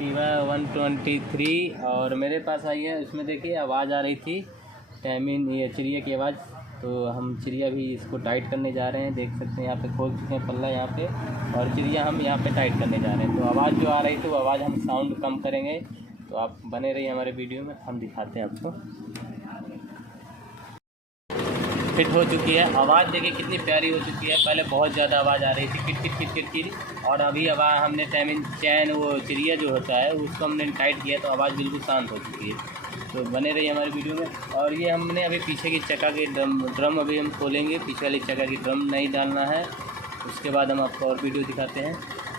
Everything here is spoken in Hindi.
एक्टिवा 123 और मेरे पास आई है। उसमें देखिए आवाज़ आ रही थी टाइमिंग, ये चिड़िया की आवाज़। तो हम चिड़िया भी इसको टाइट करने जा रहे हैं, देख सकते हैं यहाँ पे खोल चुके हैं पल्ला यहाँ पे, और चिड़िया हम यहाँ पे टाइट करने जा रहे हैं। तो आवाज़ जो आ रही थी वो आवाज़ हम साउंड कम करेंगे, तो आप बने रहिए हमारे वीडियो में, हम दिखाते हैं आपको। फिट हो चुकी है, आवाज़ देखिए कितनी प्यारी हो चुकी है। पहले बहुत ज़्यादा आवाज़ आ रही थी kit kit kit kit kit, और अभी आवाज़ हमने टाइमिंग चैन वो चिड़िया जो होता है उसको हमने टाइट किया तो आवाज़ बिल्कुल शांत हो चुकी है। तो बने रहिए हमारे वीडियो में। और ये हमने अभी पीछे की चक्का के ड्रम अभी हम खोलेंगे, पीछे वाली चक्का की ड्रम नहीं डालना है, उसके बाद हम आपको और वीडियो दिखाते हैं।